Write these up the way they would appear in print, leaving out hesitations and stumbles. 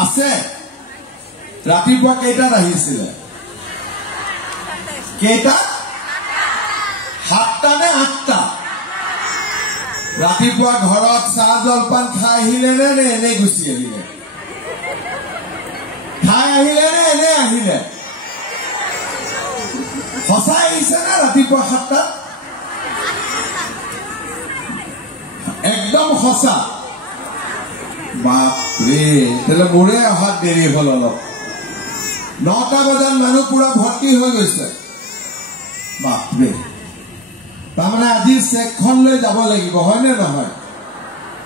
আছে ৰাতিপুৱা কেইটাত আহিছিলে কেইটা 7টা নে 8টা ৰাতিপুৱা ঘৰত চাহ জলপান খাই আহিলে নে এনে গুচি আহিলে খাই আহিলে নে এনে আহিলে সঁচাই আহিছে না ৰাতিপুৱা 7টা একদম সঁচা বাপৰে তেলে মোৰে অহাত দেৰি হল অলপ 9টা বজাত মানুহ পুৰা ভৰ্তি হৈ গৈছে বাপৰে তাৰমানে আজি চেকখন লৈ যাব লাগিব হয়নে নহয়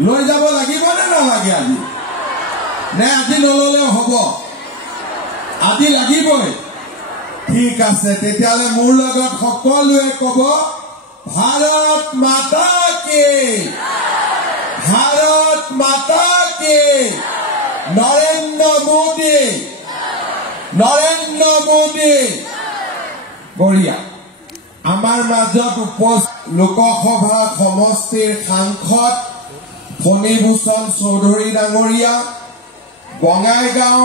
লৈ যাব লাগিব নে নালাগে আজি নে আজি নললেও হ'ব আজি লাগিবই ঠিক আছে তেতিয়ালে মোৰ লগত সকলোৱে ক'ব ভাৰত মাতা কি भारत माता की नरेंद्र मोदी बढ़िया आमार माजत उपस्थित लोकसभा समष्टिर सांसद फणीभूषण चौधरी डांगरिया बंगाईगांव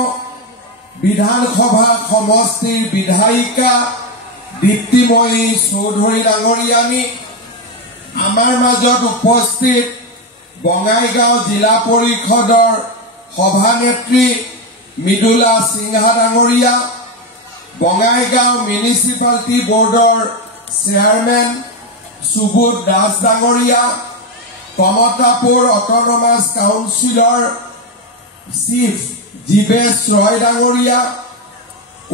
विधानसभा समष्टिर विधायिका दीप्तिमयी चौधरी डांगरियानी आमार माजत उपस्थित बंगाईगांव जिला परिषदर सभानेत्री मृदुला सिंहा डांगरिया बंगाईगांव म्युनिसिपालिटी बोर्डर चेयरमैन सुबोध दास डांगरिया कमतापुर ऑटोनोमास काउंसिलर चीफ जीवेश रॉय डांगरिया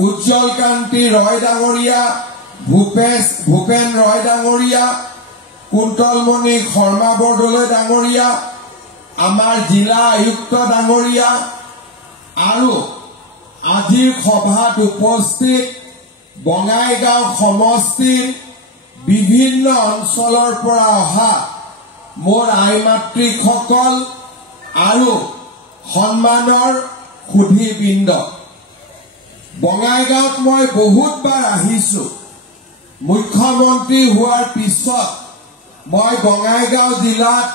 उज्जवल कांति रॉय डांगरिया भूपेन रॉय डांगरिया कुंतलमणि शर्मा बरदলৈ डांगरिया आमार जिला आयुक्त डांगरिया आरु आजिर सभात उपस्थित बंगाईगांव समष्टिर विभिन्न अंचলৰ পৰা অহা मोर आई मातृসকল आरु सम्माনৰ সুধীবৃন্দ बंगाईगांवत মই বহুত বাৰ আহিছো मुख्यमंत्री হোৱাৰ পিছত मैं बंगाईगांव जिलात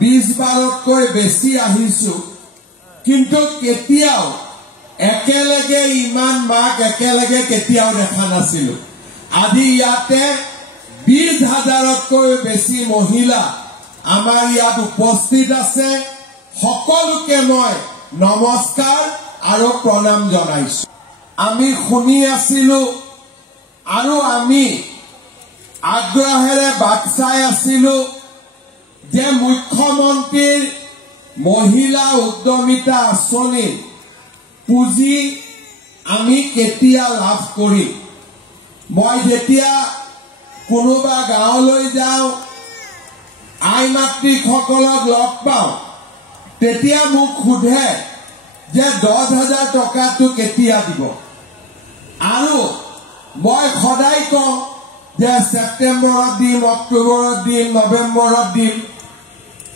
20 बारतকৈ বেছি আহিছো কিন্তু কেতিয়াও একেলগে ইমান মাক একেলগে কেতিয়াও দেখা নাছিলো আজি ইয়াতে 20,000তকৈ বেছি মহিলা আমাৰ ইয়াত উপস্থিত আছে সকলোকে মই নমস্কাৰ আৰু প্ৰণাম জনাইছো আমি শুনি আছিলো আৰু আমি आग्रहेरे बाक्साय आसिलो जे मुख्यमंत्रीर महिला उद्यमिता आसनी पुंजी आमी केतिया लाभ करिम मैं जेतिया कोनोबा गाँवলৈ जाओ आई मातृসকলক लग पाओ तेतिया मुक खुधे जे 10,000 टकाটো केतिया দিব आरो मैं सदाय कওঁ जे सेप्टेम्बरत दिम अक्टोबरत दिम नवेम्बरत दिम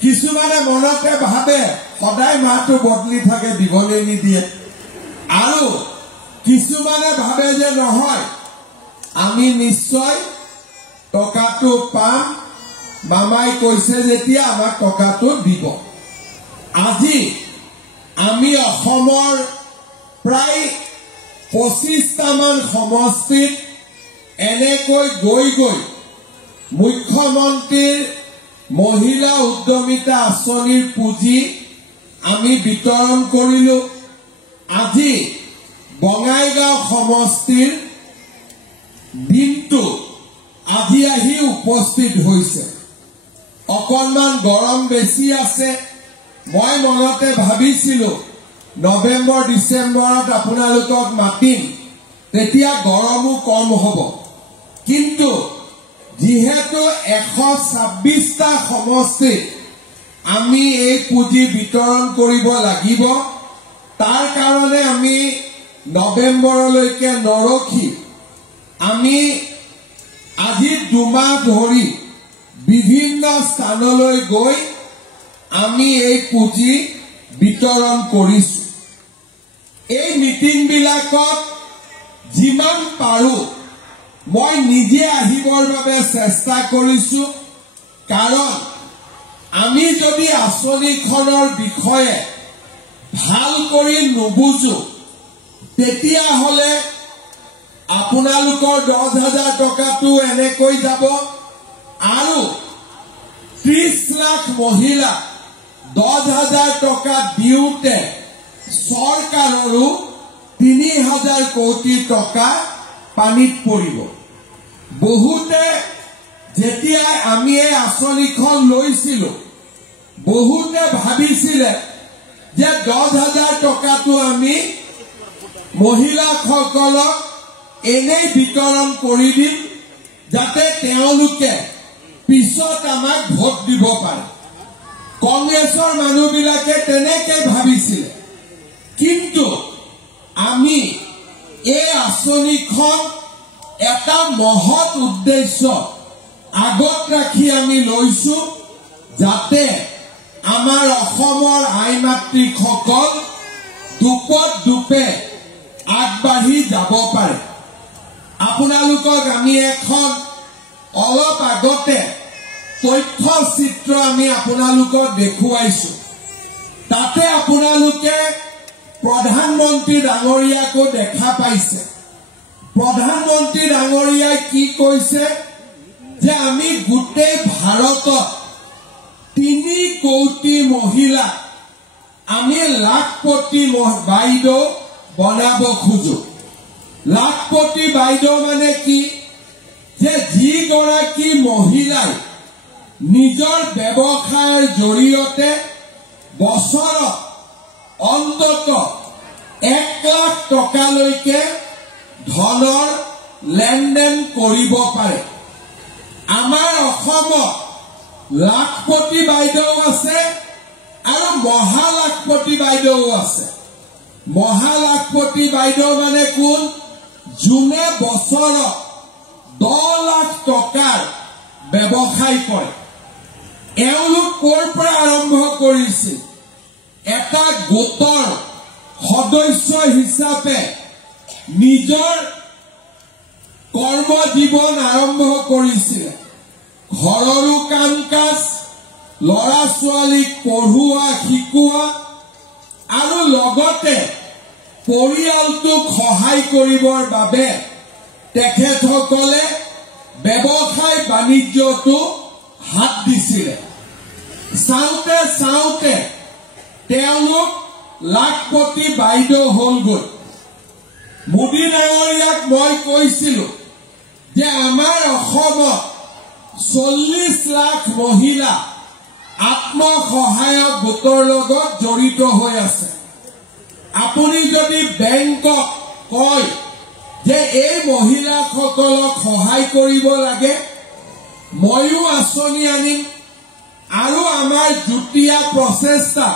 किछुमाने मनते भावे सदाय माहটো बदली থাকে दिबले निदिए आरो किछुमाने भावे जे নহয় आमी निश्चय टकाটো पाम मामाई কৈছে যেতিয়া আমাক टकाটো দিব আজি আমি অসমৰ প্ৰায় 25টা মান সমষ্টিত এনেকৈ গৈ मुख्यमंत्रीर महिला उद्यमिता आसनिर पुंजी आमी वितरण करिलो আজি बंगाईगांव समष्टिर दिनটো আজি आহি उपस्थित होइसे অকনমান গৰম বেছি আছে মই মনতে ভাবিছিলো নৱেম্বৰ ডিসেম্বৰত আপোনালোকক মাতিম তেতিয়া গৰমো কম হ'ব কিন্তু যেহেতু 126টা সমষ্টিত আমি এই পুঁজি বিতৰণ কৰিব লাগিব তাৰ কাৰণে আমি নৱেম্বৰলৈকে নৰখি আমি আজি 2 মাহ ধৰি বিভিন্ন স্থানলৈ গৈ আমি এই পুঁজি বিতৰণ কৰিছো এই মিটিং বিলাকত যিমান পাৰো মই নিজে আহিবৰ বাবে চেষ্টা কৰিছো কাৰণ আমি যদি আঁচনিখনৰ বিষয়ে ভাল কৰি নুবুজো তেতিয়া হলে আপোনালোকৰ 10,000 টকাটো এনেকৈ যাব আৰু 30 লাখ মহিলা 10,000 টকা দিওতে চৰকাৰৰো 3,000 কোটি টকা পানীত পৰিব। বহুতে যেতিয়া আমি এই আঁচনিখন লৈছিলো বহুতে ভাবিছিলে যে 10,000 টকাটো আমি মহিলাসকলক এনেই বিতৰণ কৰি দিম যাতে তেওঁলোকে পিছত আমাক ভোট দিব পাৰে। কংগ্ৰেছৰ মানুহবিলাকে তেনেকে ভাবিছিলে, কিন্তু আমি এই আঁচনিখন এটা মহৎ উদ্দেশ্য আগত ৰাখি আমি লৈছো যাতে আমাৰ অসমৰ আই মাতৃসকল দুপত দুপে আগবাঢ়ি যাব পাৰে। আপোনালোকক আমি এখন অলপ আগতে তথ্য চিত্ৰ আমি আপোনালোকক দেখুৱাইছো। তাতে আপোনালোকে প্ৰধানমন্ত্ৰী ডাঙৰীয়াকো দেখা পাইছে। প্ৰধানমন্ত্ৰী ডাঙৰীয়াই কি কৈছে যে আমি গোটেই ভাৰতত 3 কোটি মহিলা আমি লাখপতি বাইদেউ বনাব খোজো। লাখপতি বাইদেউ মানে কি যে যিগৰাকী মহিলাই নিজৰ ব্যৱসায়ৰ জৰিয়তে বছৰত অন্তত 1 লাখ টকালৈকে ধনৰ লেনদেন কৰিব পাৰে। আমাৰ অসমত লাখপতি বাইদেউ আছে আৰু মহালাখপতি বাইদেউ আছে। মহালাখপতি বাইদেউ মানে কোন? যোনে বছৰত 10 লাখ টকাৰ ব্যৱসায় কৰে। এওঁলোক ক'ৰ পৰা আৰম্ভ কৰিছিল? এটা গোটৰ সদস্য হিচাপে নিজৰ কৰ্ম জীৱন আৰম্ভ কৰিছিলে। ঘৰৰো কাম কাজ, ল'ৰা ছোৱালীক পঢ়ুৱা শিকোৱা আৰু লগতে পৰিয়ালটোক সহায় কৰিবৰ বাবে তেখেতসকলে ব্যৱসায় বাণিজ্যটো হাত দিছিলে। চাওঁতে চাওঁতে তেওঁলোক লাখপতি বাইদেউ হলগৈ। মোদী ডাঙৰীয়াক মই কৈছিলো যে আমাৰ অসমত 40 লাখ মহিলা আত্মসহায়ক গোটৰ লগত জড়িত হৈ আছে। আপুনি যদি বেংকক কয় যে এই মহিলাসকলক সহায় কৰিব লাগে, ময়ো আঁচনি আনিম আৰু আমাৰ যুটীয়া প্ৰচেষ্টা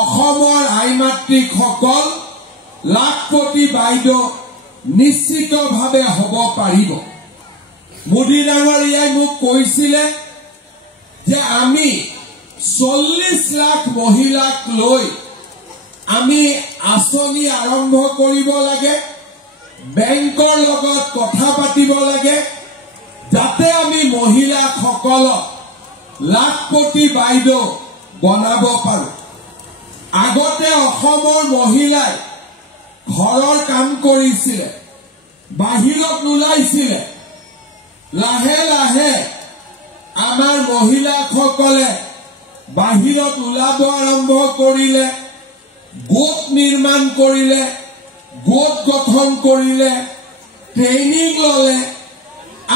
অসমৰ আই মাতৃসকল লাখপতি বাইদেউ নিশ্চিতভাৱে হ'ব পাৰিব। মোদী ডাঙৰীয়াই মোক কৈছিলে যে আমি 40 লাখ মহিলাক লৈ আমি আঁচনি আৰম্ভ কৰিব লাগে, বেংকৰ লগত কথা পাতিব লাগে যাতে আমি মহিলাসকলক লাখপতি বাইদেউ বনাব পাৰো। আগতে অসমৰ মহিলাই ঘৰৰ কাম কৰিছিলে, বাহিৰত নোলাইছিলে। লাহে লাহে আমাৰ মহিলাসকলে বাহিৰত ওলাব আৰম্ভ কৰিলে, গোট নিৰ্মাণ কৰিলে, গোট গঠন কৰিলে, ট্ৰেইনিং ললে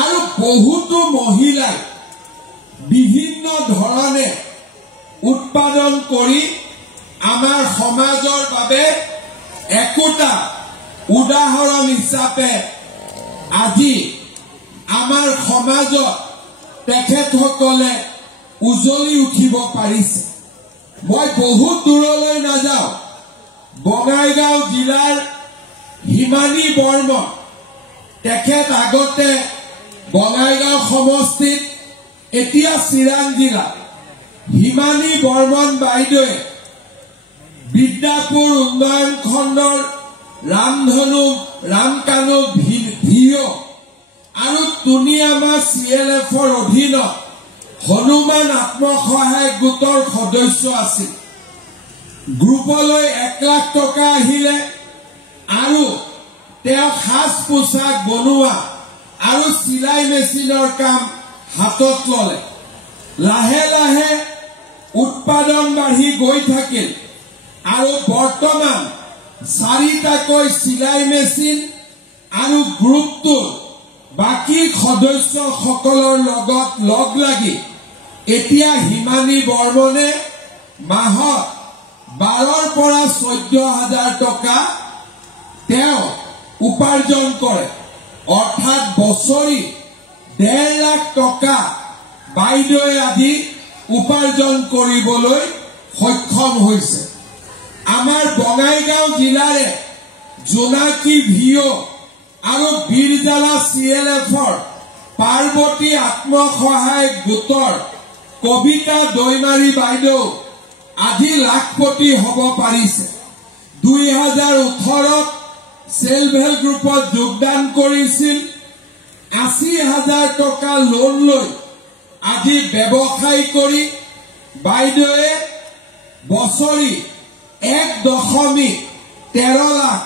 আৰু বহুতো মহিলাই বিভিন্ন ধৰণে উৎপাদন কৰি আমাৰ সমাজৰ বাবে একোটা উদাহৰণ হিচাপে আজি আমাৰ সমাজত তেখেতসকলে উজলি উঠিব পাৰিছে। মই বহুত দূৰলৈ নাযাওঁ, বঙাইগাঁও জিলাৰ হিমানী বৰ্মন, তেখেত আগতে বঙাইগাঁও সমষ্টিত, এতিয়া চিৰাং জিলা। হিমানী বৰ্মন বাইদেৱে বিদ্যাপুৰ উন্নয়ন খণ্ডৰ ৰামকানু ভিঅ আৰু টুনিয়ামা CLFৰ অধীনত হনুমান আত্মসহায়ক গোটৰ সদস্য আছিল। গ্ৰুপলৈ 1 লাখ টকা আহিলে আৰু তেওঁ সাজ পোছাক বনোৱা আৰু চিলাই মেচিনৰ কাম হাতত ললে লাহে লাহে উৎপাদন বাঢ়ি গৈ থাকিল আৰু বৰ্তমান 4টাকৈ চিলাই মেচিন আৰু গ্ৰুপটোৰ বাকি সদস্যসকলৰ লগত লগ লাগি এতিয়া হিমানী বৰ্মনে মাহত 12ৰ পৰা 14,000 টকা তেওঁ উপাৰ্জন কৰে অৰ্থাৎ বছৰি 1.5 লাখ টকা বাইদেৱে আদি উপাৰ্জন কৰিবলৈ সক্ষম হৈছে আমাৰ বঙাইগাঁও জিলাৰে জোনাকী ভিও আৰু বীৰজালা CLFৰ পাৰ্বতী আত্মসহায়ক গোটৰ কবিতা দৈমাৰী বাইদেউ আজি লাখপতি হ'ব পাৰিছে 2018ত সেলফ হেল্প গ্ৰুপত যোগদান কৰিছিল 80,000 টকা লোন লৈ আজি ব্যৱসায় কৰি বাইদেৱে বছৰি 1.13 লাখ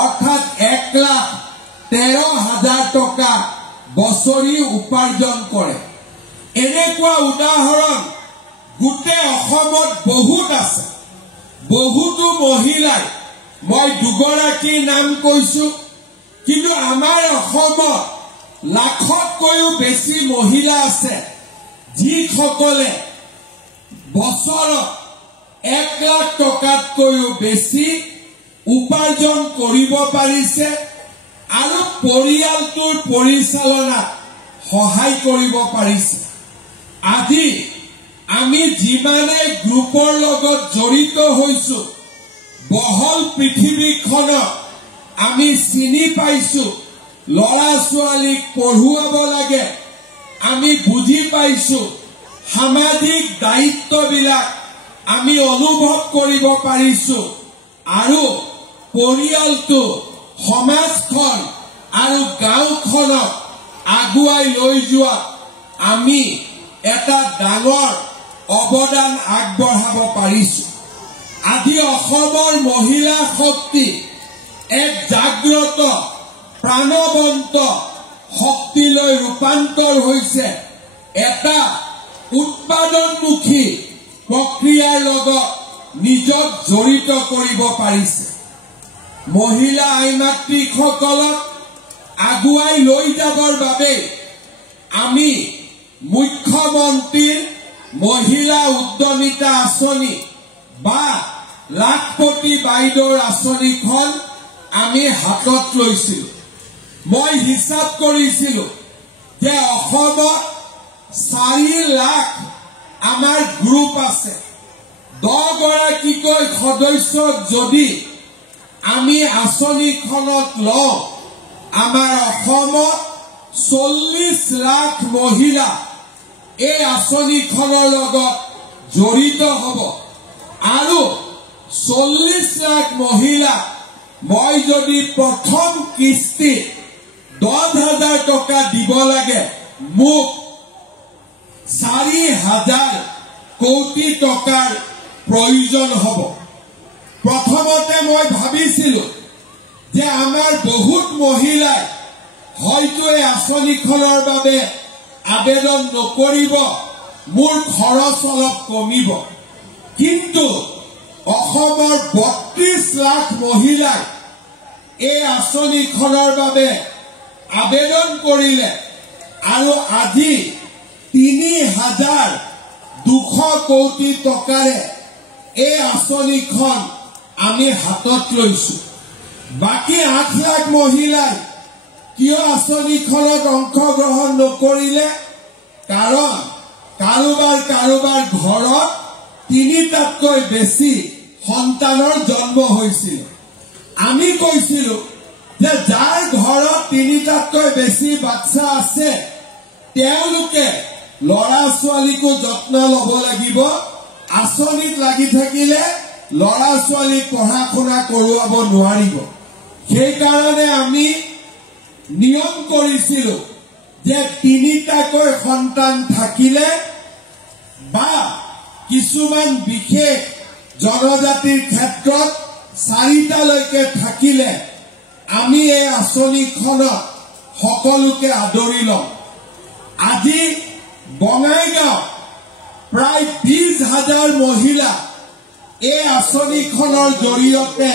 অৰ্থাৎ 1,13,000 টকা বছৰি উপাৰ্জন কৰে এনেকুৱা উদাহৰণ গোটেই অসমত বহুত আছে বহুতো মহিলাই মই দুগৰাকীৰ নাম কৈছো কিন্তু আমাৰ অসমত লাখতকৈও বেছি মহিলা আছে যিসকলে বছৰত 1 লাখ টকাতকৈও বেছি উপাৰ্জন কৰিব পাৰিছে আৰু পৰিয়ালটোৰ পৰিচালনাত সহায় কৰিব পাৰিছে আজি আমি যিমানে গ্ৰুপৰ লগত জড়িত হৈছো বহল পৃথিৱীখনক আমি চিনি পাইছো লৰা ছোৱালীক পঢ়ুৱাব লাগে আমি বুজি পাইছো সামাজিক দায়িত্ববিলাক আমি অনুভৱ কৰিব পাৰিছো আৰু পৰিয়ালটো সমাজখন আৰু গাঁওখনক আগুৱাই লৈ যোৱা আমি এটা ডাঙৰ অৱদান আগবঢ়াব পাৰিছো আজি অসমৰ মহিলা শক্তি এক জাগ্ৰত প্ৰাণৱন্ত শক্তিলৈ ৰূপান্তৰ হৈছে এটা উৎপাদনমুখী প্ৰক্ৰিয়াৰ লগত নিজক জড়িত কৰিব পাৰিছে মহিলা আইমাতৃসকলক আগুৱাই লৈ যাবৰ বাবে আমি মুখ্যমন্ত্ৰীৰ মহিলা উদ্যমিতা আঁচনি বা লাখপতি বাইদেউৰ আঁচনিখন আমি হাতত লৈছিলো মই হিচাপ কৰিছিলো যে অসমত 4 লাখ আমাৰ গ্ৰুপ আছে 10 গৰাকীকৈ সদস্যক যদি আমি আঁচনিখনত লওঁ আমাৰ অসমত 40 লাখ মহিলা এই আঁচনিখনৰ লগত জড়িত হ'ব আৰু 40 লাখ মহিলা মই যদি প্ৰথম কিস্তি 10,000 টকা দিব লাগে মোক 4,000 কোটি টকাৰ প্ৰয়োজন হ'ব প্ৰথমতে মই ভাবিছিলো যে আমাৰ বহুত মহিলাই হয়তো এই আঁচনিখনৰ বাবে আবেদন নকৰিব মোৰ খৰচ অলপ কমিব কিন্তু অসমৰ 32 লাখ মহিলাই এই আঁচনিখনৰ বাবে আবেদন কৰিলে আৰু আজি 3,200 কোটি টকাৰে এই আঁচনিখন আমি হাতত লৈছো বাকি 8 লাখ মহিলাই কিয় আঁচনিখনত অংশগ্ৰহণ নকৰিলে কাৰণ কাৰোবাৰ ঘৰত 3টাতকৈ বেছি সন্তানৰ জন্ম হৈছিল আমি কৈছিলো যে যাৰ ঘৰত 3টাতকৈ বেছি বাচ্চা আছে তেওঁলোকে লৰা ছোৱালীকো যত্ন ল'ব লাগিব আঁচনিত লাগি থাকিলে লৰা ছোৱালী পঢ়া শুনা কৰোৱাব নোৱাৰিব সেই কাৰণে আমি নিয়ম কৰিছিলো যে 3টাকৈ সন্তান থাকিলে বা কিছুমান বিশেষ জনজাতিৰ ক্ষেত্ৰত 4টালৈকে থাকিলে আমি এই আঁচনিখনত সকলোকে আদৰি লওঁ। আজি বঙাইগাঁও প্ৰায় 20,000 মহিলা এই আঁচনিখনৰ জৰিয়তে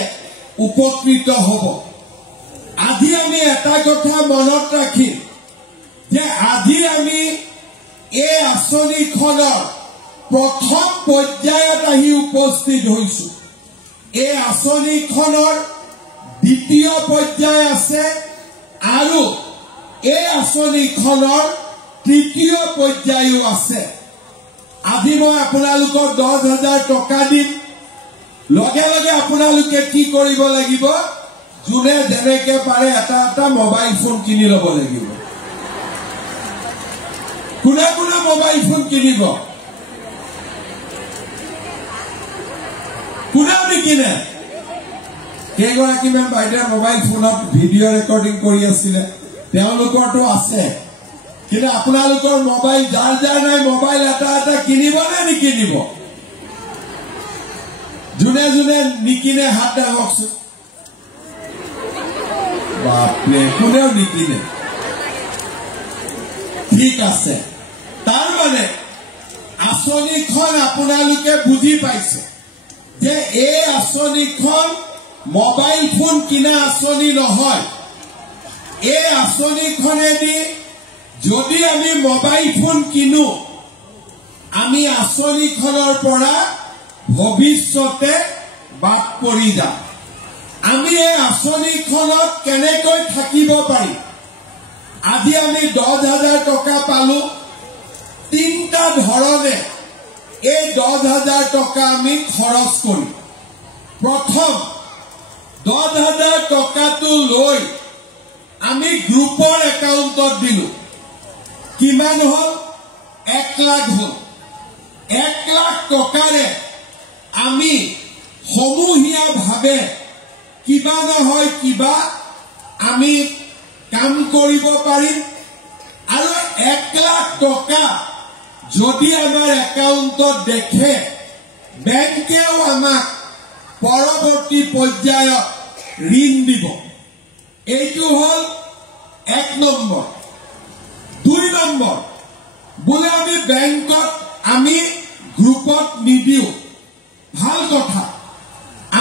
উপকৃত হ'ব। আজি আমি এটা কথা মনত ৰাখিম যে আজি আমি এই আঁচনিখনৰ প্ৰথম পৰ্যায়ত আহি উপস্থিত হৈছো। এই আঁচনিখনৰ দ্বিতীয় পৰ্যায় আছে আৰু এই আঁচনিখনৰ তৃতীয় পৰ্যায়ো আছে। আজি মই আপোনালোকক 10,000 টকা দিম। লগে লগে আপোনালোকে কি কৰিব লাগিব? যোনে যেনেকে পাৰে এটা মোবাইল ফোন কিনি ল'ব লাগিব। কোনে কোনে মোবাইল ফোন কিনিব? কোনে নিকিনে? কেইগৰাকীমান বাইদেৱে মোবাইল ফোনত ভিডিঅ' ৰেকৰ্ডিং কৰি আছিলে, তেওঁলোকৰতো আছে। কিন্তু আপোনালোকৰ মোবাইল যাৰ যাৰ নাই মোবাইল এটা কিনিব নে নিকিনিব? যোনে যোনে নিকিনে হাত দাঙকচোন। বাপৰে, কোনেও নিকিনে। ঠিক আছে, তাৰ মানে আঁচনিখন আপোনালোকে বুজি পাইছে যে এই আঁচনিখন মোবাইল ফোন কিনা আঁচনি নহয়। এই আঁচনিখনেদি যদি আমি মোবাইল ফোন কিনো, আমি আঁচনিখনৰ পৰা ভৱিষ্যতে বাদ পৰি যাম। আমি এই আঁচনিখনত কেনেকৈ থাকিব পাৰিম? আজি আমি 10,000 টকা পালো। 3টা ধৰণে এই 10,000 টকা আমি খৰচ কৰিম। প্ৰথম 10,000 টকাটো লৈ আমি গ্ৰুপৰ একাউণ্টত দিলো। কিমান হল? 1 লাখ হল। 1 লাখ টকাৰে আমি সমূহীয়াভাৱে কিবা নহয় কিবা আমি কাম কৰিব পাৰিম। আৰু 1 লাখ টকা যদি আমাৰ একাউণ্টত দেখে, বেংকেও আমাক পৰৱৰ্তী পৰ্যায়ত ঋণ দিব। এইটো হল 1 নম্বৰ। 2 নম্বৰ, বোলে আমি বেংকত আমি গ্ৰুপত নিদিও, ভাল কথা।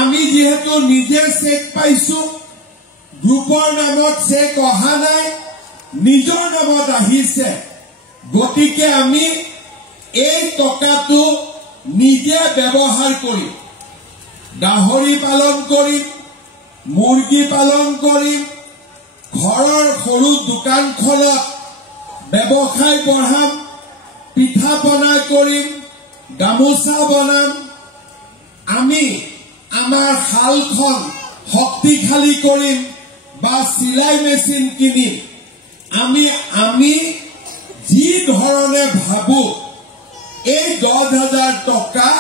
আমি যেহেতু নিজে চেক পাইছো, গ্ৰুপৰ নামত চেক অহা নাই, নিজৰ নামত আহিছে, গতিকে আমি এই টকাটো নিজে ব্যৱহাৰ কৰিম। গাহৰি পালন কৰিম, মুৰ্গী পালন কৰিম, ঘৰৰ সৰু দোকানখনত ব্যৱসায় বঢ়াম, পিঠা পনা কৰিম, গামোচা বনাম। আমি আমাৰ শালখন শক্তিশালী কৰিম বা চিলাই মেচিন কিনিম। আমি যি ধৰণে ভাবো এই 10,000 টকা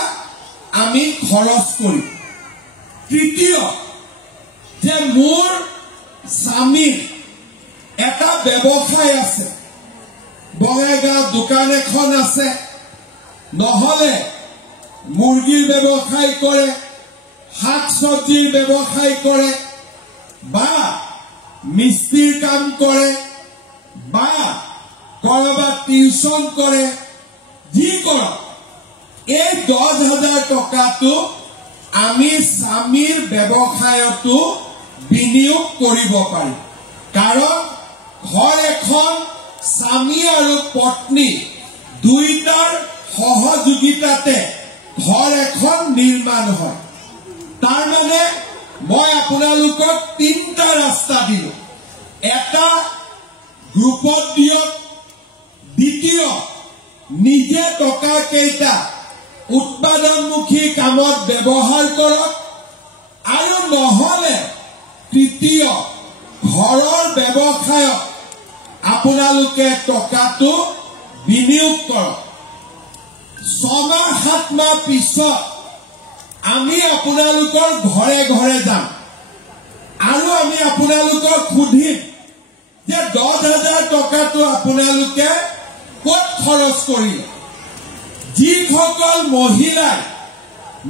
আমি খৰচ কৰিম। তৃতীয়, যে মোৰ স্বামীৰ এটা ব্যৱসায় আছে, বঙাইগাঁৱত দোকান এখন আছে, নহলে মুৰ্গীৰ ব্যৱসায় কৰে, শাক চব্জিৰ ব্যৱসায় কৰে, বা মিস্ত্ৰীৰ কাম কৰে, বা কৰবাত টিউচন কৰে, যি কৰক, এই 10,000 টকাটো আমি স্বামীৰ ব্যৱসায়তো বিনিয়োগ কৰিব পাৰিম। কাৰণ ঘৰ এখন স্বামী আৰু পত্নী দুইটাৰ সহযোগিতাতে ঘৰ এখন নিৰ্মাণ হয়। তাৰ মানে মই আপোনালোকক 3টা ৰাস্তা দিলো। এটা, গ্ৰুপত দিয়ক। দ্বিতীয়, নিজে টকা কেইটা উৎপাদনমুখী কামত ব্যৱহাৰ কৰক। আৰু নহলে তৃতীয়, ঘৰৰ ব্যৱসায়ত আপোনালোকে টকাটো বিনিয়োগ কৰক। 6 মাহ 7 মাহ পিছত আমি আপোনালোকৰ ঘৰে ঘৰে যাম আৰু আমি আপোনালোকক সুধিম যে 10,000 টকাটো আপোনালোকে ক'ত খৰচ কৰিলে। যিসকল মহিলাই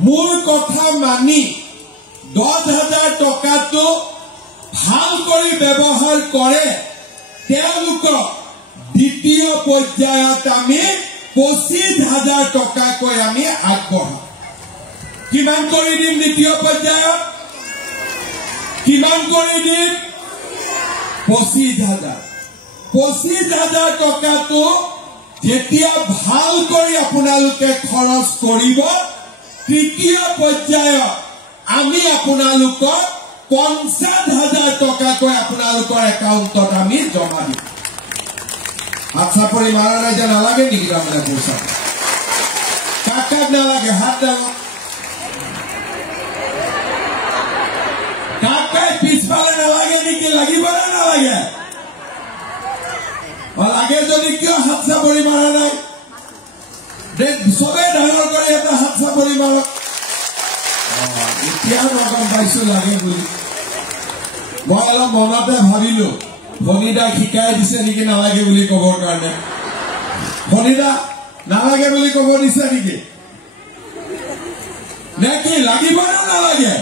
মূল কথা মানি 10,000 টকাটো ভাল কৰি ব্যৱহাৰ কৰে তেওঁলোকক দ্বিতীয় পৰ্যায়ত আমি 25,000 টকাকৈ আমি আগবঢ়াম কিমান কৰি দিম দ্বিতীয় পৰ্যায়ত কিমান কৰি দিম 25,000 টকাটো যেতিয়া ভাল কৰি আপোনালোকে খৰচ কৰিব তৃতীয় পৰ্যায়ত আমি আপোনালোকক 50,000 টকাকৈ আপোনালোকৰ একাউণ্টত আমি জমা দিম হাত চাপৰি মাৰা নাই যে নালাগে নেকি তাৰমানে পইচা কাক নালাগে হাত ডাঙৰ কাকাই পিছফালে নালাগে নেকি লাগিব নে নালাগে লাগে যদি কিয় হাত চাপৰি মাৰা নাই চবে ডাঙৰ কৰি এটা হাত চাপৰি মাৰক এতিয়া নগম পাইছো লাগে বুলি মই অলপ মনতে ভাবিলো ভনীদা শিকাই দিছে নেকি নালাগে বুলি কবৰ কাৰণে ভনীদা নালাগে বুলি কব দিছে নেকি নে কি লাগিব নে নালাগে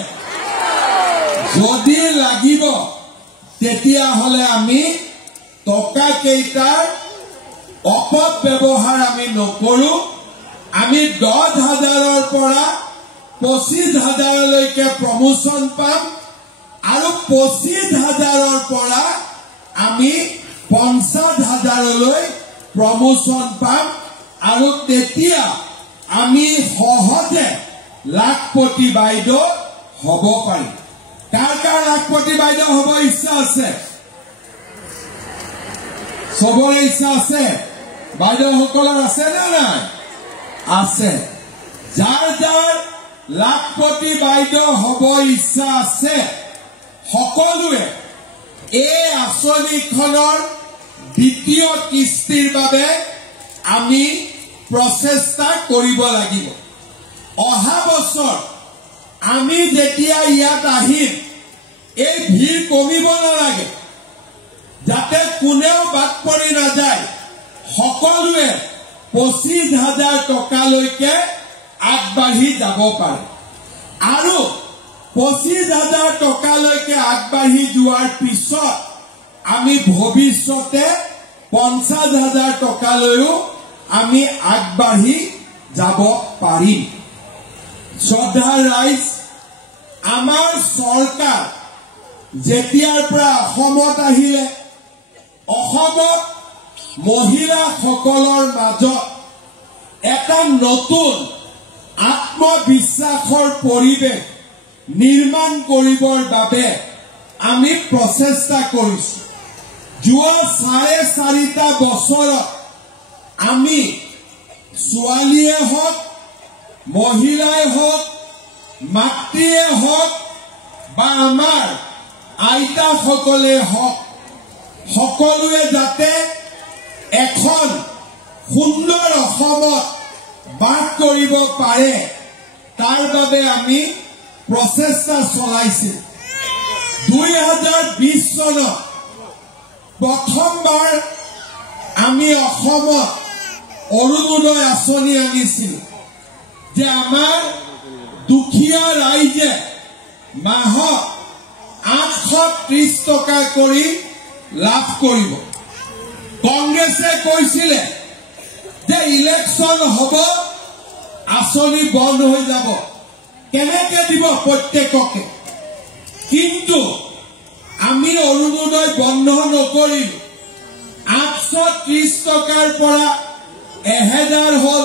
যদি লাগিব তেতিয়াহ'লে আমি টকা কেইটাৰ অপব্যৱহাৰ আমি নকৰো আমি 10,000ৰ পৰা 25,000লৈকে প্ৰমোচন পাম আৰু 25,000ৰ পৰা আমি 50,000লৈ প্ৰমোচন পাম আৰু তেতিয়া আমি সহজে লাখপতি বাইদেউ হ'ব পাৰিম কাৰ কাৰ লাখপতি বাইদেউ হ'ব ইচ্ছা আছে সবৰে ইচ্ছা আছে বাইদেউসকলৰ আছে নে নাই আছে যাৰ যাৰ লাখপতি বাইদেউ হ'ব ইচ্ছা আছে সকলোৱে এই আঁচনিখনৰ দ্বিতীয় কিস্তিৰ বাবে আমি প্ৰচেষ্টা কৰিব লাগিব অহা বছৰ আমি যেতিয়া ইয়াত আহিম এই ভিৰ কমিব নালাগে যাতে কোনেও বাদ পৰি নাযায় সকলোৱে 25,000 টকালৈকে আগবাঢ়ি যাব পাৰে আৰু 25,000 টকালৈকে আগবাঢ়ি যোৱাৰ পিছত আমি ভৱিষ্যতে 50,000 টকালৈও আমি আগবাঢ়ি যাব পাৰিম শ্ৰদ্ধাৰ ৰাইজ আমাৰ চৰকাৰ যেতিয়াৰ পৰা অসমত আহিলে অসমত মহিলাসকলৰ মাজত এটা নতুন আত্মবিশ্বাসৰ পৰিৱেশ নিৰ্মাণ কৰিবৰ বাবে আমি প্ৰচেষ্টা কৰিছো যোৱা 4.5 বছৰত আমি ছোৱালীয়ে হওক মহিলাই হওক মাতৃয়ে হওক বা আমাৰ আইতাসকলে হওক সকলোৱে যাতে এখন সুন্দৰ অসমত বাস কৰিব পাৰে তাৰ বাবে আমি প্ৰচেষ্টা চলাইছো 2020 চনত প্ৰথমবাৰ আমি অসমত অৰুণোদয় আঁচনি আনিছিলো যে আমাৰ দুখীয়া ৰাইজে মাহত 830 টকা কৰি লাভ কৰিব কংগ্ৰেছে কৈছিলে যে ইলেকশন হ'ব আঁচনি বন্ধ হৈ যাব কেনেকৈ দিব প্ৰত্যেককে কিন্তু আমি অৰুণোদয় বন্ধ নকৰিলো 830 টকাৰ পৰা 1000 হ'ল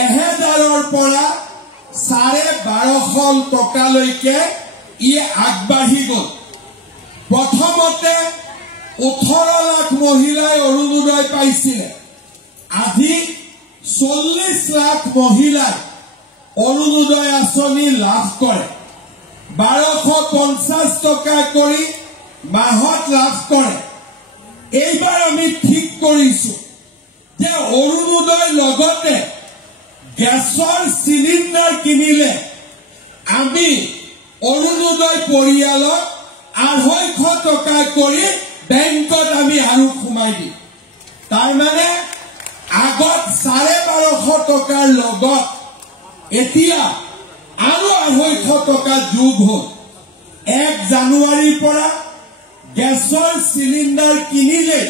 1000ৰ পৰা 1250 টকালৈকে ই আগবাঢ়ি গ'ল প্ৰথমতে 18 লাখ মহিলাই অৰুণোদয় পাইছিলে আজি 40 লাখ মহিলাই অৰুণোদয় আঁচনি লাভ কৰে 1250 টকা কৰি মাহত লাভ কৰে এইবাৰ আমি ঠিক কৰিছো যে অৰুণোদয় লগতে গেছৰ সিলিন্ডাৰ কিনিলে আমি অৰুণোদয় পৰিয়ালক 250 টকা কৰি বেংকত আমি আৰু সোমাই দিম তাৰ মানে আগত 1250 টকাৰ লগত এতিয়া আৰু 250 টকা যোগ হ'ল 1 জানুৱাৰীৰ পৰা গেছৰ সিলিন্ডাৰ কিনিলে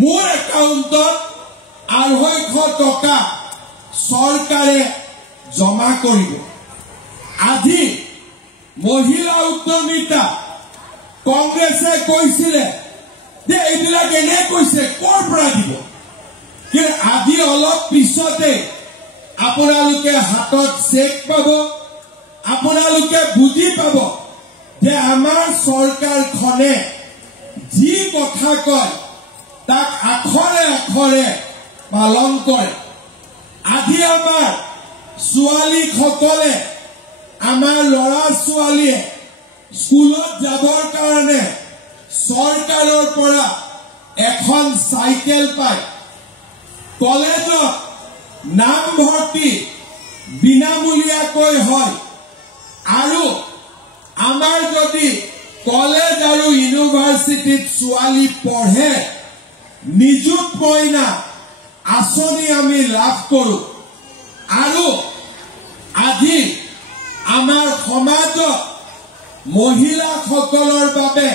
মোৰ একাউণ্টত 250 টকা চৰকাৰে জমা কৰিব আজি মহিলা উদ্যমিতা কংগ্ৰেছে কৈছিলে যে এইবিলাক এনে কৈছে কৰ পৰা দিব কি আজি অলপ পিছতে আপোনালোকে হাতত চেক পাব আপোনালোকে বুজি পাব যে আমাৰ চৰকাৰখনে যি কথা কয় তাক আখৰে আখৰে পালন কৰে আজি আমাৰ ছোৱালীসকলে আমাৰ ল'ৰা ছোৱালীয়ে স্কুলত যাবৰ কাৰণে চৰকাৰৰ পৰা এখন চাইকেল পায় কলেজত নামভৰ্তি বিনামূলীয়াকৈ হয় আৰু আমাৰ যদি কলেজ আৰু ইউনিভাৰ্চিটিত ছোৱালী পঢ়ে নিযুত মইনা আঁচনি আমি লাভ কৰো আৰু আজি আমাৰ সমাজত মহিলাসকলৰ বাবে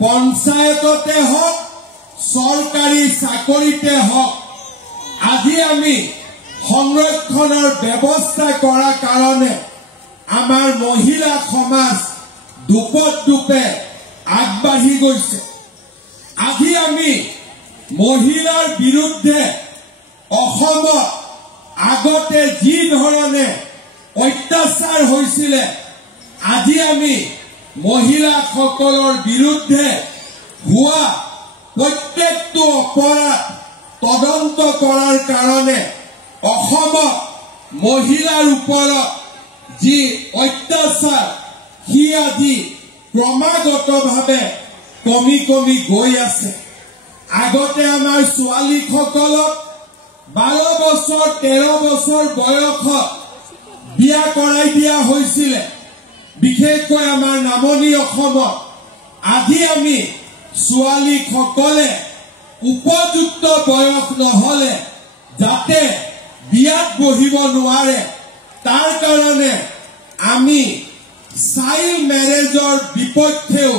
পঞ্চায়ততে হওক চৰকাৰী চাকৰিতে হওক আজি আমি সংৰক্ষণৰ ব্যৱস্থা কৰাৰ কাৰণে আমাৰ মহিলা সমাজ দুপে আগবাঢ়ি গৈছে আজি আমি মহিলাৰ বিৰুদ্ধে অসমত আগতে যি ধৰণে অত্যাচাৰ হৈছিলে আজি আমি মহিলাসকলৰ বিৰুদ্ধে হোৱা প্ৰত্যেকটো অপৰাধ তদন্ত কৰাৰ কাৰণে অসমত মহিলাৰ ওপৰত যি অত্যাচাৰ সি আজি ক্ৰমাগতভাৱে কমি কমি গৈ আছে আগতে আমাৰ ছোৱালীসকলক 12 বছৰ 13 বছৰ বয়সত বিয়া কৰাই দিয়া হৈছিলে বিশেষকৈ আমাৰ নামনি অসমত আজি আমি ছোৱালীসকলে উপযুক্ত বয়স নহলে যাতে বিয়াত বহিব নোৱাৰে তাৰ কাৰণে আমি চাইল্ড মেৰেজৰ বিপক্ষেও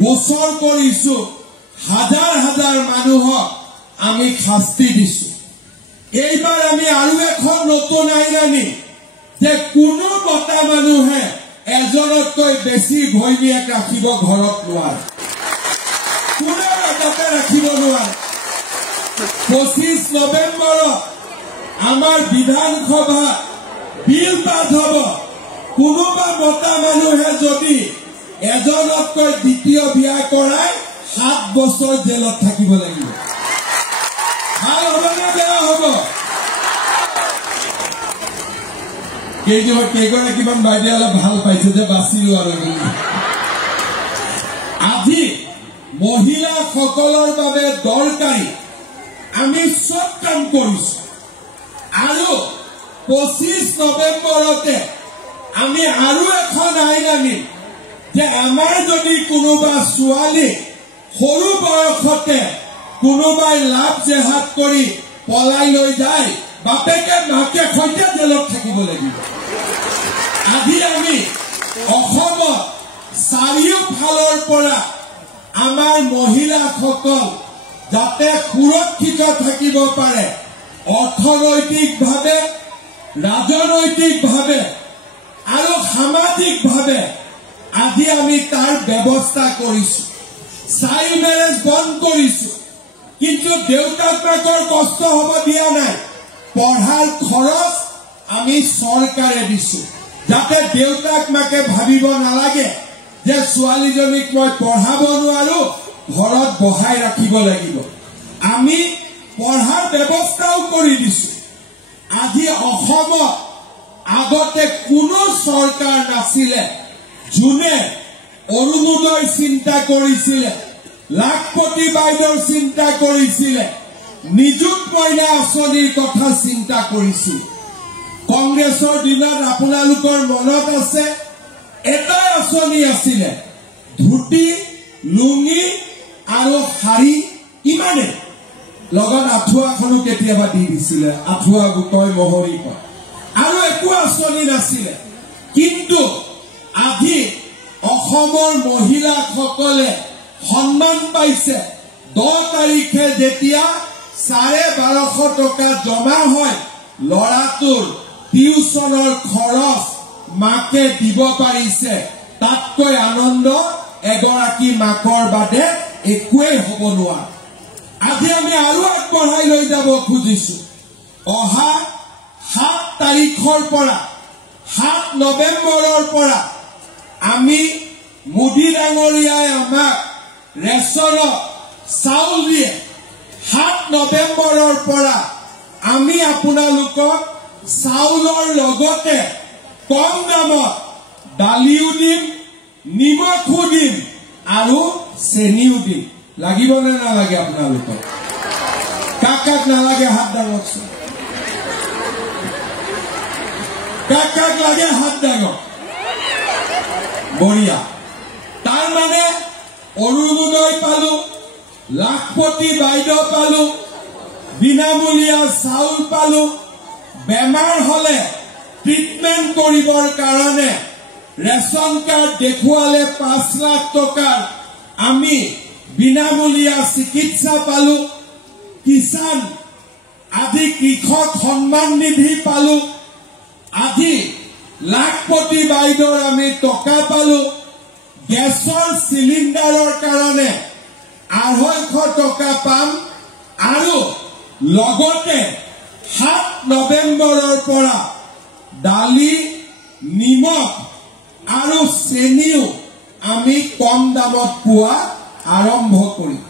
গোচৰ কৰিছো হাজাৰ হাজাৰ মানুহক আমি শাস্তি দিছো এইবাৰ আমি আৰু এখন নতুন আইন আনিম যে কোনো মতা মানুহে এজনতকৈ বেছি ভৈনীয়েক ৰাখিব ঘৰত নোৱাৰে কোনো যাতে ৰাখিব নোৱাৰে 25 নৱেম্বৰত আমাৰ বিধানসভা বিল পাছ হ'ব কোনোবা মতা মানুহে যদি এজনতকৈ দ্বিতীয় বিয়া কৰায় 7 বছৰ জেলত থাকিব লাগিব ভাল হ'ব নে বেয়া হ'ব কেইগৰাকীমান বাইদেৱে অলপ ভাল পাইছে যে বাচিলো আৰু আজি মহিলাসকলৰ বাবে দৰকাৰী আমি সব কাম কৰিছো আৰু 25 নৱেম্বৰতে আমি আৰু এখন আইন আনিম যে আমাৰ যদি কোনোবা ছোৱালী সৰু বয়সতে কোনোবাই লাভ জেহাদ কৰি পলাই লৈ যায় বাপেকে মাকে সৈতে জেলত থাকিব লাগিব আজি আমি অসমত চাৰিওফালৰ পৰা আমাৰ মহিলাসকল যাতে সুৰক্ষিত থাকিব পাৰে অৰ্থনৈতিকভাৱে ৰাজনৈতিকভাৱে আৰু সামাজিকভাৱে আজি আমি তাৰ ব্যৱস্থা কৰিছো চাইল্ড মেৰেজ বন্ধ কৰিছো কিন্তু দেউতাক মাকৰ কষ্ট হ'ব দিয়া নাই পঢ়াৰ খৰচ আমি চৰকাৰে দিছো যাতে দেউতাক মাকে ভাবিব নালাগে যে ছোৱালীজনীক মই পঢ়াব নোৱাৰো ঘৰত বহাই ৰাখিব লাগিব আমি পঢ়াৰ ব্যৱস্থাও কৰি দিছো আজি অসমত আগতে কোনো চৰকাৰ নাছিলে যোনে অৰুণোদয় চিন্তা কৰিছিলে লাখপতি বাইদেউৰ চিন্তা কৰিছিলে নিযুত মইনা আঁচনিৰ কথা চিন্তা কৰিছিল কংগ্ৰেছৰ দিনত আপোনালোকৰ মনত আছে এটাই আঁচনি আছিলে ধুতি লুঙি আৰু শাৰী ইমানে লগত আঁঠুৱাখনো কেতিয়াবা দি দিছিলে আঁঠুৱা গোটই মহৰি কয় আৰু একো আঁচনি নাছিলে কিন্তু আজি অসমৰ মহিলাসকলে সন্মান পাইছে 10 তাৰিখে যেতিয়া 1250 টকা জমা হয় লৰাটোৰ টিউচনৰ খৰচ মাকে দিব পাৰিছে তাতকৈ আনন্দ এগৰাকী মাকৰ বাদে একোৱেই হ'ব নোৱাৰে আজি আমি আৰু আগবঢ়াই লৈ যাব খুজিছো অহা 7 তাৰিখৰ পৰা 7 নৱেম্বৰৰ পৰা আমি মোদী ডাঙৰীয়াই আমাক ৰেচনত চাউল দিয়ে 7 নৱেম্বৰৰ পৰা আমি আপোনালোকক চাউলৰ লগতে কম দামত দালিও দিম নিমখো দিম আৰু চেনিও দিম লাগিবনে নালাগে আপোনালোকক কাক নালাগে হাত দাঙকচোন কাক লাগে হাত দাঙক বঢ়িয়া তাৰ মানে অৰুণোদয় পালো লাখপতি বাইদেউ পালো বিনামূলীয়া চাউল পালো বেমাৰ হলে ট্ৰিটমেন্ট কৰিবৰ কাৰণে ৰেচন কাৰ্ড দেখুৱালে 5 লাখ টকাৰ আমি বিনামূলীয়া চিকিৎসা পালো কিষাণ আজি কৃষক সন্মান নিধি পালো আজি লাখপতি বাইদেউৰ আমি টকা পালো গেছৰ চিলিণ্ডাৰৰ কাৰণে 250 টকা পাম আৰু লগতে 7 নৱেম্বৰৰ পৰা দালি নিমখ আৰু চেনিও আমি কম দামত পোৱা আৰম্ভ কৰিম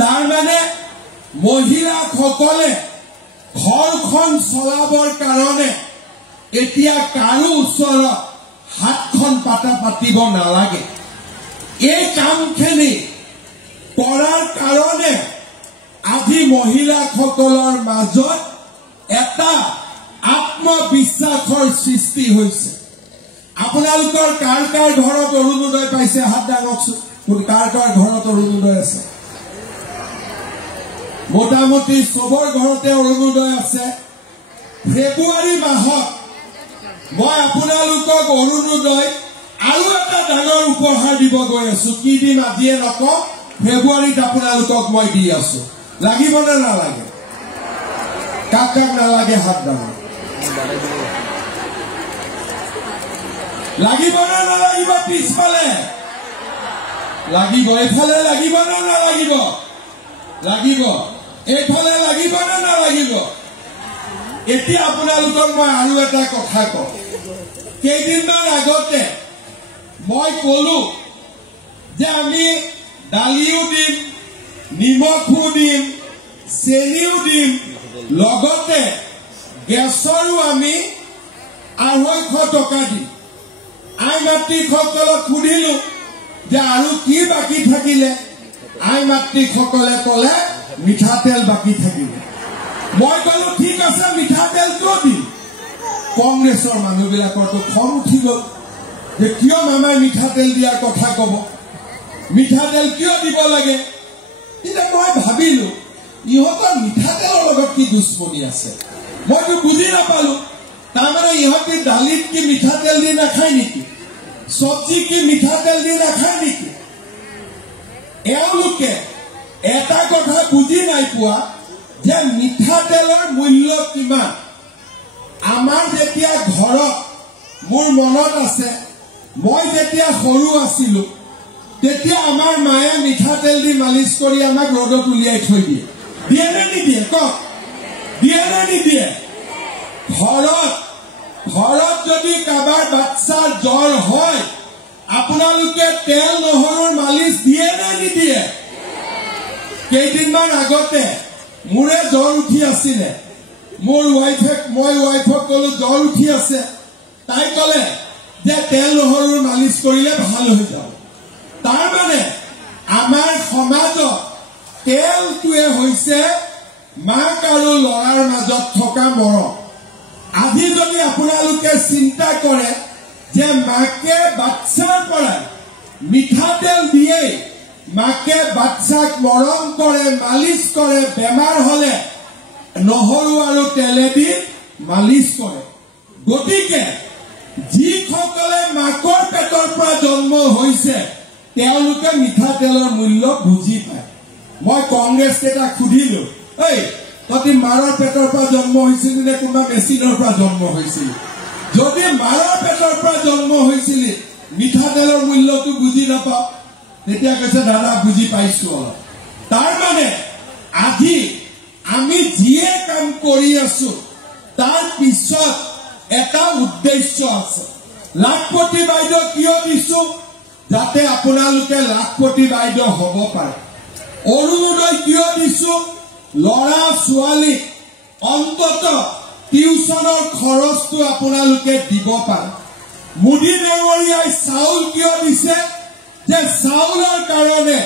তাৰ মানে মহিলাসকলে ঘৰখন চলাবৰ কাৰণে এতিয়া কাৰো ওচৰত হাতখন পাতিব নালাগে এই কামখিনি কৰাৰ কাৰণে আজি মহিলাসকলৰ মাজত এটা আত্মবিশ্বাসৰ সৃষ্টি হৈছে আপোনালোকৰ কাৰ ঘৰত অৰুণোদয় পাইছে হাত দাঙকচোন কাৰ ঘৰত অৰুণোদয় আছে মোটামুটি সবৰ ঘৰতে অৰুণোদয় আছে ফেব্ৰুৱাৰী মাহত মই আপোনালোকক অৰুণোদয় আৰু এটা ডাঙৰ উপহাৰ দিব গৈ আছো কি দিম আজিয়ে নকওঁ ফেব্ৰুৱাৰীত আপোনালোকক মই দি আছো লাগিবনে নালাগে কাক নালাগে হাত দাঙক লাগিবনে নালাগিব পিছফালে লাগিব এইফালে লাগিবনে নালাগিব লাগিব এইফালে লাগিবনে নালাগিব এতিয়া আপোনালোকক মই আৰু এটা কথা কওঁ কেইদিনমান আগতে মই কলো যে আমি দালিও দিম নিমখো দিম চেনিও দিম লগতে গেছৰো আমি 250 টকা দিম আই মাতৃসকলক সুধিলো যে আৰু কি বাকি থাকিলে আই মাতৃসকলে কলে মিঠাতেল বাকি থাকিলে মই কলো ঠিক আছে মিঠাতেলটো দিম কংগ্ৰেছৰ মানুহবিলাকৰতো খং উঠি গল যে কিয় মামাই মিঠাতেল দিয়াৰ কথা কব মিঠাতেল কিয় দিব লাগে তেতিয়া মই ভাবিলো ইহঁতৰ মিঠাতেলৰ লগত কি দুশ্মনী আছে মইতো বুজি নাপালো তাৰমানে ইহঁতে দালিত কি মিঠাতেল দি নাখায় নেকি চব্জি কি মিঠাতেল দি নাখায় নেকি এওঁলোকে এটা কথা বুজি নাই পোৱা যে মিঠাতেলৰ মূল্য কিমান আমাৰ যেতিয়া ঘৰত মোৰ মনত আছে মই যেতিয়া সৰু আছিলো তেতিয়া আমাৰ মায়ে মিঠাতেল দি মালিচ কৰি আমাক ৰ'দত উলিয়াই থৈ দিয়ে দিয়ে নে নিদিয়ে কওক দিয়ে নে নিদিয়ে ঘৰত যদি কাৰোবাৰ বাচ্চাৰ জ্বৰ হয় আপোনালোকে তেল নহৰুৰ মালিচ দিয়ে নে নিদিয়ে কেইদিনমান আগতে মোৰে জ্বৰ উঠি আছিলে মোৰ মই ৱাইফক কলো জ্বৰ উঠি আছে তাই কলে যে তেল নহৰুৰ মালিচ কৰিলে ভাল হৈ যাব তাৰ মানে আমাৰ সমাজত তেলটোৱে হৈছে মাক আৰু ল'ৰাৰ মাজত থকা মৰম আজি যদি আপোনালোকে চিন্তা কৰে যে মাকে বাচ্চাৰ পৰা মিঠাতেল দিয়ে মাকে বাচ্চাক মৰম কৰে মালিচ কৰে বেমাৰ হলে নহৰু আৰু তেলেদি মালিচ কৰে গতিকে যিসকলে মাকৰ পেটৰ পৰা জন্ম হৈছে তেওঁলোকে মিঠাতেলৰ মূল্য বুজি পায়। মই কংগ্ৰেছ কেইটা সুধিলো, এই তহঁতি মাৰৰ পেটৰ পৰা জন্ম হৈছিলি নে কোনোবা মেচিনৰ পৰা জন্ম হৈছিলি? যদি মাৰৰ পেটৰ পৰা জন্ম হৈছিলি মিঠাতেলৰ মূল্যটো বুজি নাপাওঁ, তেতিয়া কৈছে দাদা বুজি পাইছো অলপ। তাৰ মানে আজি আমি যিয়ে কাম কৰি আছো তাৰ পিছত এটা উদ্দেশ্য আছে। লাখপতি বাইদেউ কিয় দিছো? যাতে আপোনালোকে লাখপতি বাইদেউ হ'ব পাৰে। অৰুণোদয় কিয় দিছো? ল'ৰা ছোৱালী অন্তত টিউচনৰ খৰচটো আপোনালোকে দিব পাৰে। মোদী মেমৰিয়াই চাউল কিয় দিছে? যে চাউলৰ কাৰণে